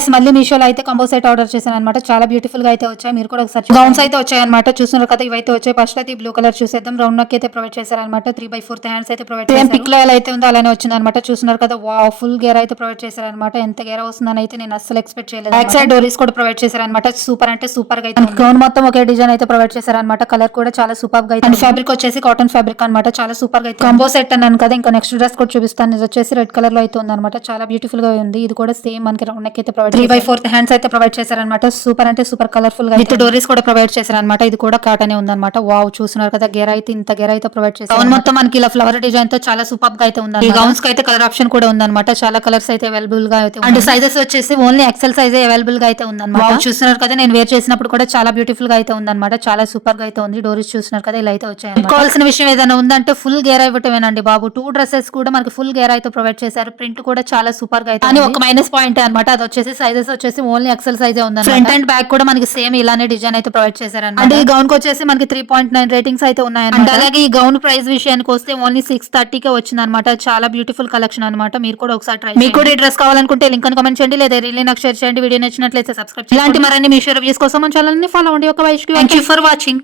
Guys మళ్ళీ మీషోలో అయితే కంబో సెట్ ఆర్డర్ చేశాను అనమాట. చాలా బ్యూటిఫుల్ గా అయితే వచ్చాయి. మీరు కూడా ఒకసారి గౌన్స్ అయితే వచ్చాయి అనమాట. చూస్తున్నారు కదా, ఇవైతే వచ్చాయి. ఫస్ట్ అయితే బ్లూ కలర్ చూసేద్దాం. రౌండ్ నెక్ అయితే ప్రొవైడ్ చేశారనమాట. 3/4 హ్యాండ్స్ అయితే ప్రొవైడ్ చేశారు. పిక్ లో ఎలా అయితే ఉందో అలానే వచ్చింది అనమాట. చూస్తున్నారు కదా, వావ్ ఫుల్ గేర్ అయితే ప్రొవైడ్ చేశారనమాట. ఎంత గేర్ వస్తుందని అయితే నేను అస్సలు ఎక్స్పెక్ట్ చేయలేదు. బ్యాక్ సైడ్ డోరీస్ కూడా ప్రొవైడ్ చేశారనమాట. సూపర్ అంటే సూపర్ గా అయితే గౌన్ మొత్తం ఒకే డిజైన్ అయితే ప్రొవైడ్ చేశారనమాట. కలర్ కూడా చాలా సూపర్ గా అయితే. ఫ్యాబ్రిక్ వచ్చేసి కాటన్ ఫ్యాబ్రిక్ అనమాట. చాలా సూపర్ గా అయితే కంబో సెట్ అన్నాను కదా. ఇంకా నెక్స్ట్ డ్రెస్ కూడా చూపిస్తాను. ఇది వచ్చేసి రెడ్ కలర్ లో అయితే ఉంది అనమాట. చాలా బ్యూటిఫుల్ గా ఉంది. ఇది కూడా సేమ్ మనకి రౌండ్ నెక్ అయితే ప్రొవైడ్ 3/4 హ్యాండ్స్ అయితే ప్రొవైడ్ చేశారనమాట. సూపర్ అంటే సూపర్ కలర్ఫుల్ గా విత్ డోరీస్ కూడా ప్రొవైడ్ చేశారనమాట. ఇది కూడా కాటన్ ఉందన్నమాట. వావ్ చూస్తున్నారు కదా, గేర్ అయితే ఇంత గేర్ అయితే ప్రొవైడ్ చేశారు. గౌన్ మొత్తం మనకి ఇలా ఫ్లవర్ డిజైన్ తో చాలా సూపర్ గా అయితే ఉంది. ఈ గౌన్స్ కి అయితే కలర్ ఆప్షన్ కూడా ఉందన్నమాట. చాలా కలర్స్ అయితే అవైలబుల్ గా అయితే అండ్ సైజెస్ వచ్చేసి ఓన్లీ ఎక్సెల్ సైజ్ అవైలబుల్ గా అయితే ఉందన్నమాట. చూస్తున్నారు కదా, నేను వేర్ చేసినప్పుడు కూడా చాలా బ్యూటిఫుల్ గా అయితే ఉందన్నమాట. చాలా సూపర్ గా అయితే ఉంది. డోరీస్ చూస్తున్నారు కదా, ఇలా అయితే వచ్చాయి. కావాల్సిన విషయం ఏదైనా ఉందంటే ఫుల్ గేర్ ఇవ్వటమేనండి బాబు. 2 డ్రెస్సెస్ కూడా మనకి ఫుల్ గేర్ అయితే ప్రొవైడ్ చేశారు. ప్రింట్ కూడా చాలా సూపర్ గా అయితే. కానీ ఒక మైనస్ పాయింట్ అనమాట. అది వచ్చేసి సైజెస్ వచ్చేసి ఓన్లీ ఎక్సెల్ సైజే ఉంది. ఫ్రంట్ అండ్ బ్యాక్ కూడా మనకి సేమ్ ఇలానే డిజైన్ అయితే ప్రొవైడ్ చేశారన్నమాట. అంటే ఈ గౌన్ కి వచ్చేసి మనకి 3.9 రేటింగ్స్ అయితే ఉన్నాయన్నమాట. అలాగే ఈ గౌన్ ప్రైస్ విషయానికి వస్తే ఓన్లీ 630 కే వచ్చింది అనమాట. చాలా బ్యూటిఫుల్ కలెక్షన్ అనమాట. మీరు కూడా ఒకసారి ట్రై. మీకు కూడా ఈ డ్రెస్ కావాలనుకుంటే లింక్ అని కామెంట్ చేయండి, లేదా రీల్ నాకు షేర్ చేయండి. వీడియో నచ్చినట్లయితే సబ్స్క్రైబ్ చేయండి. ఇలాంటి మరిన్ని మీషో రివ్యూస్ కోసం మన ఛానల్ ని ఫాలో అవ్వండి. ఒక వైష్కి థాంక్యూ ఫర్ వాచింగ్.